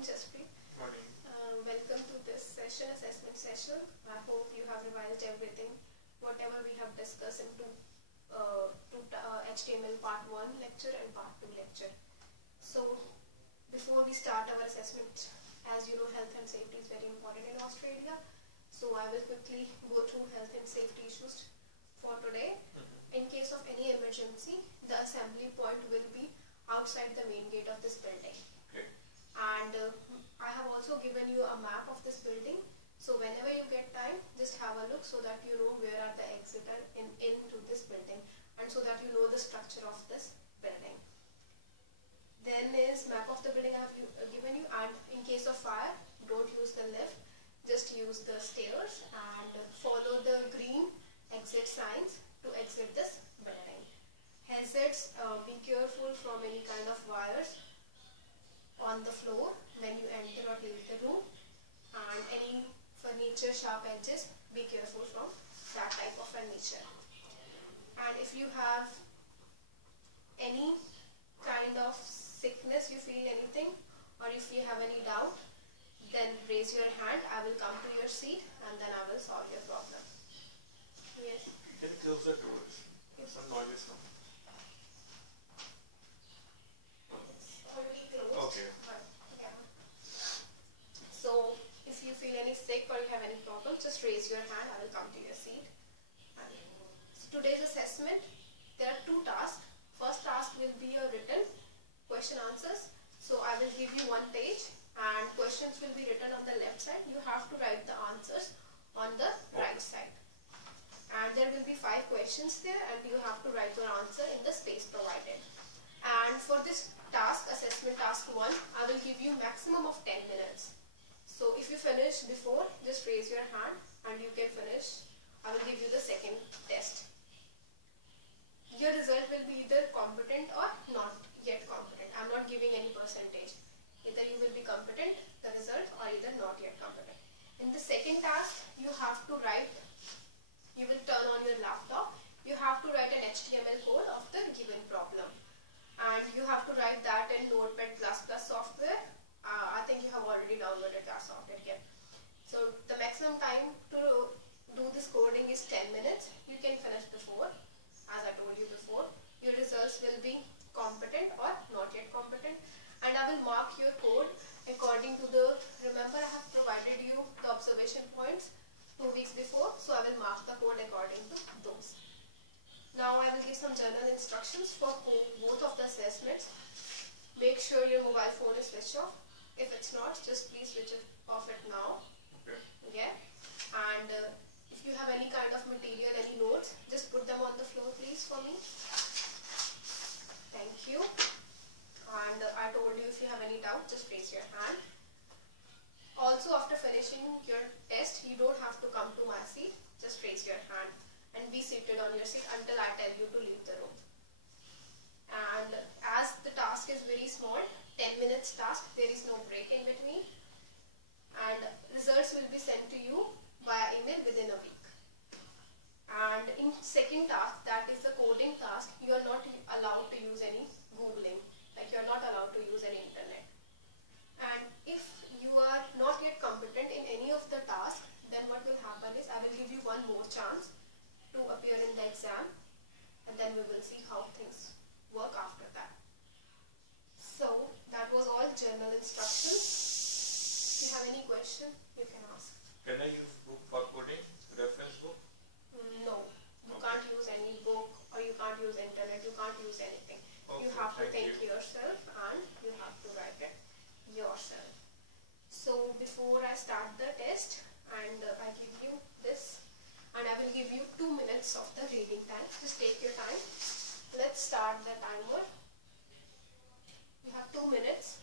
morning, Jaspreet. Morning. Welcome to this assessment session. I hope you have revised everything, whatever we have discussed into HTML part 1 lecture and part 2 lecture. So, before we start our assessment, as you know, health and safety is very important in Australia. So, I will quickly go through health and safety issues for today. In case of any emergency, the assembly point will be outside the main gate of this building. Okay. And I have also given you a map of this building. So whenever you get time, just have a look so that you know where are the exits into this building, and so that you know the structure of this building. Then is map of the building I have given you, and in case of fire, don't use the lift, just use the stairs and follow the green exit signs to exit this building. Hazards, be careful from any kind of wires on the floor when you enter or leave the room, and any furniture sharp edges, be careful from that type of furniture. And if you have any kind of sickness, you feel anything, or if you have any doubt, then raise your hand. I will come to your seat and then I will solve your problem. Yes. Can you close the doors? There's some noises now. Already closed. Okay. But, yeah. So, if you feel any sick or you have any problem, just raise your hand. I will come to your seat. And so today's assessment, there are two tasks. First task will be a written question answers. So I will give you one page and questions will be written on the left side. You have to write the answers on the right side. And there will be 5 questions there, and you have to write your answer in the space provided. And for this task, assessment task 1, I will give you maximum of 10 minutes. So if you finish before, just raise your hand and you can finish. I will give you the second test. Your result will be either competent or not yet competent. I am not giving any percentage. Either you will be competent, the result, or either not yet competent. In the second task, you have to write, you will turn on your laptop, you have to write an HTML code of the given problem. And you have to write that in Notepad++ software. I think you have already downloaded that software here. So the maximum time to do this coding is 10 minutes. You can finish before, as I told you before. Your results will be competent or not yet competent. And I will mark your code according to the, remember I have provided you the observation points 2 weeks before. So I will mark the code according to those. Now I will give some general instructions for both of the assessments. Make sure your mobile phone is switched off. If it's not, just please switch it off now. Okay. Yeah. And if you have any kind of material, any notes, just put them on the floor please for me. Thank you. And I told you, if you have any doubt, just raise your hand. Also, after finishing your test, you don't have to come to my seat. Just raise your hand and be seated on your seat until I tell you to leave the room. And as the task is very small, 10 minutes task, there is no break in between, and results will be sent to you via email within a week. And in second task, that is the coding task, you are not allowed to use any Googling, like you are not allowed to use any internet. And if you are not yet competent in any of the tasks, then what will happen is I will give you one more chance to appear in the exam, and then we will see how things work after that. So that was all general instructions. If you have any question, you can ask. Can I use book for coding? Reference book? No, you can't use any book, or you can't use internet, you can't use anything. Okay, You have to thank think you. yourself and you have to write it yourself. So before I start the test, and I give you this, and I will give you 2 minutes of the reading time. Just take your time. Let's start the timer. You have 2 minutes.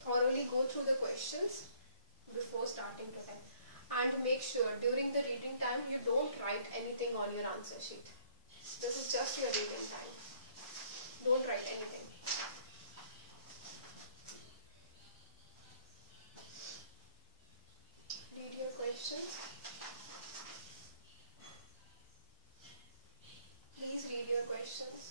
Thoroughly go through the questions before starting to type. And make sure during the reading time you don't write anything on your answer sheet. This is just your reading time. Don't write anything. Read your questions. Please read your questions.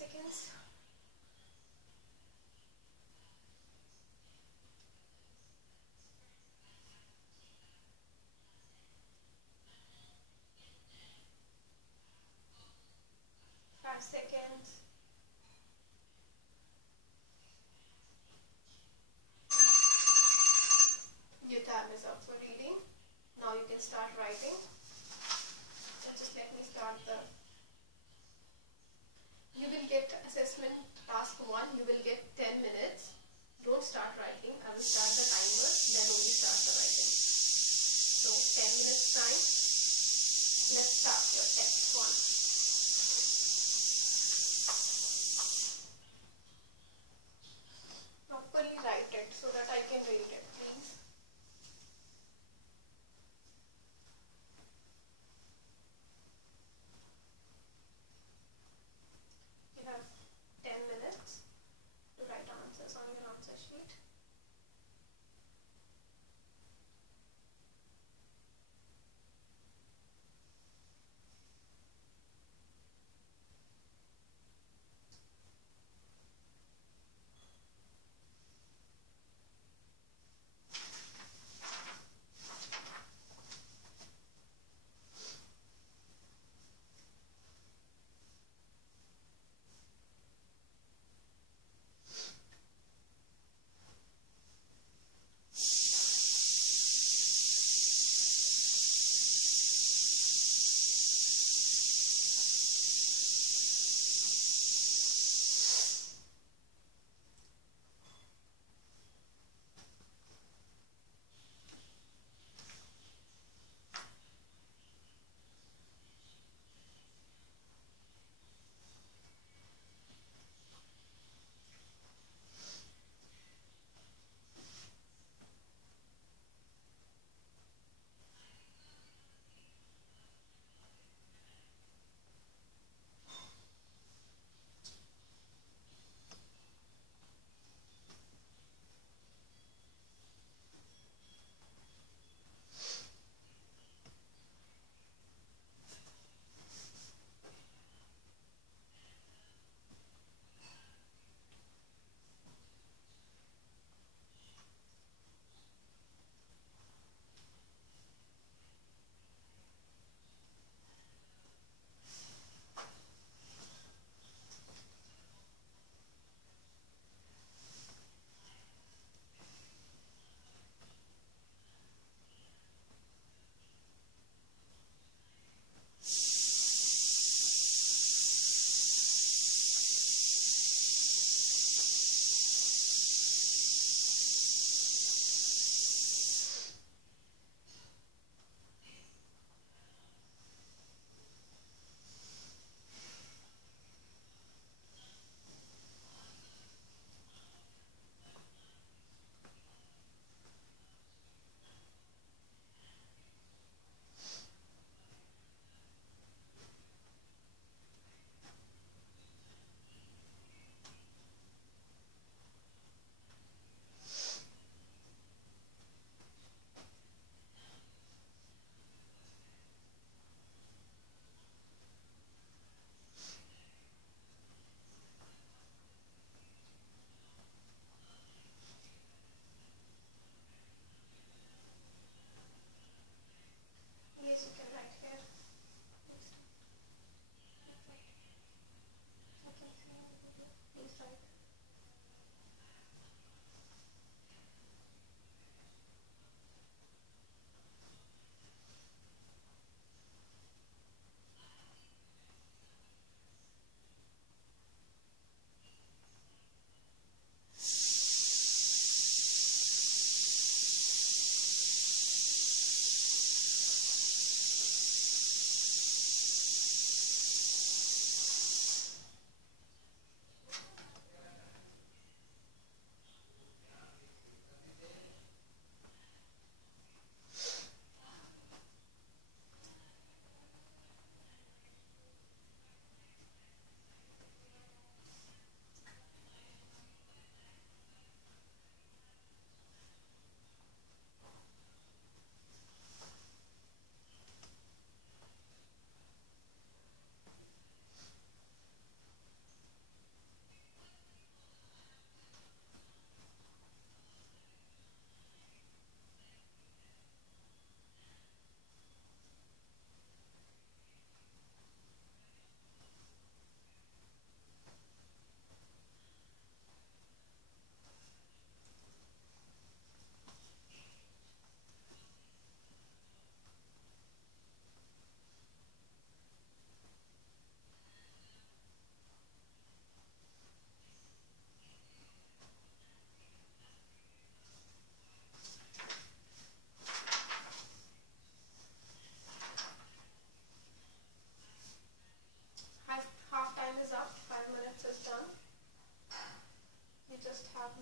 seconds. Five seconds. Your tab is up for reading. Now you can start writing. So just let me start the. You will get assessment task 1. You will get 10 minutes. Don't start writing. I will start the timer. Then only start the writing. So 10 minutes time. Let's start your text 1. Properly write it so that I can read it, please. You have 10 minutes to write answers on your answer sheet.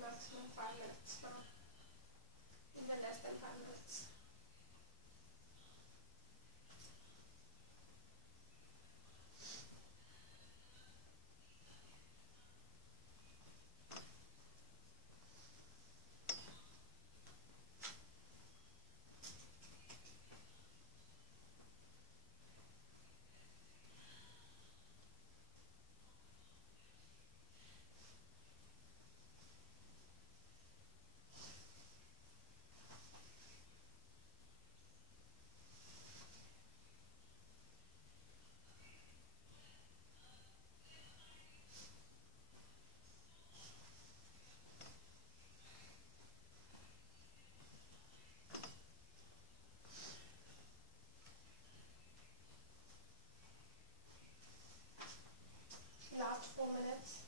maximum 5 minutes now. Even less than 5 minutes. Last 4 minutes.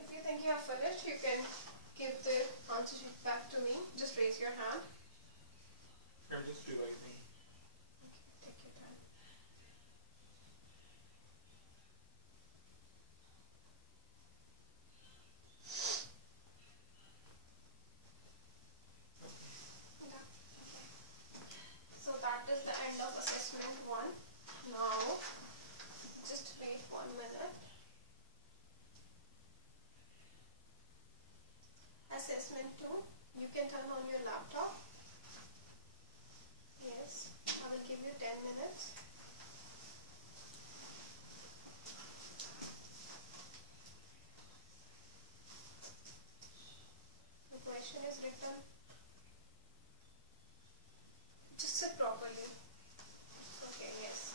If you think you have finished, you can give the answer sheet back to me. Just raise your hand. I'm just revising. Take your time. Yeah. So that is the end of assessment 1. Now, just wait 1 minute. Assessment 2, you can turn on your laptop. Yes, I will give you 10 minutes. The question is written. Just sit properly. Okay, yes.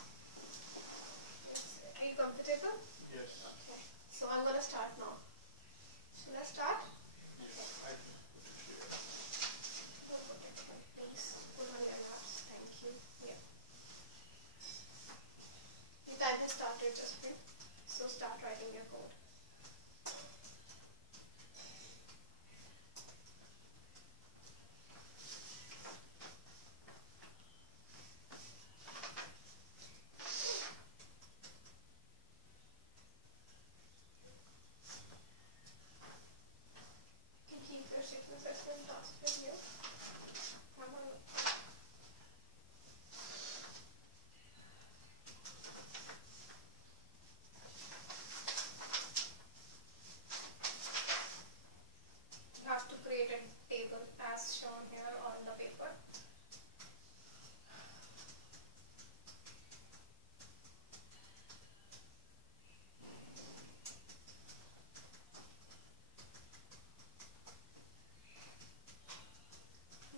Are you comfortable? Yes. Okay. So I'm gonna start now. Should I start? Yes. I can put it here. Please put on your laps. Thank you. Yeah. The time has started, just wait. So start writing your code. You can keep your six assessment task with you. Come on. You have to create a table as shown here on the paper.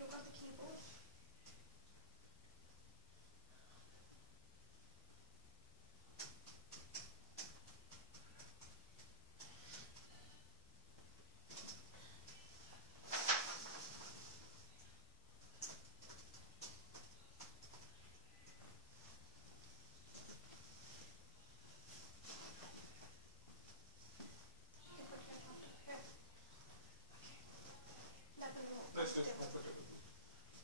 Look at the keyboard. You put your laptop here. Okay. That will be That's just comfortable.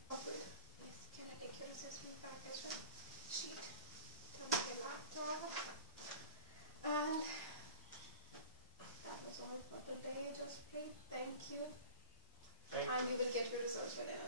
comfortable. Yes. Can I take your assessment back as well? Sheet. Turn off your laptop. And that was all for today. Just please thank you. Thank you. And we will get your results within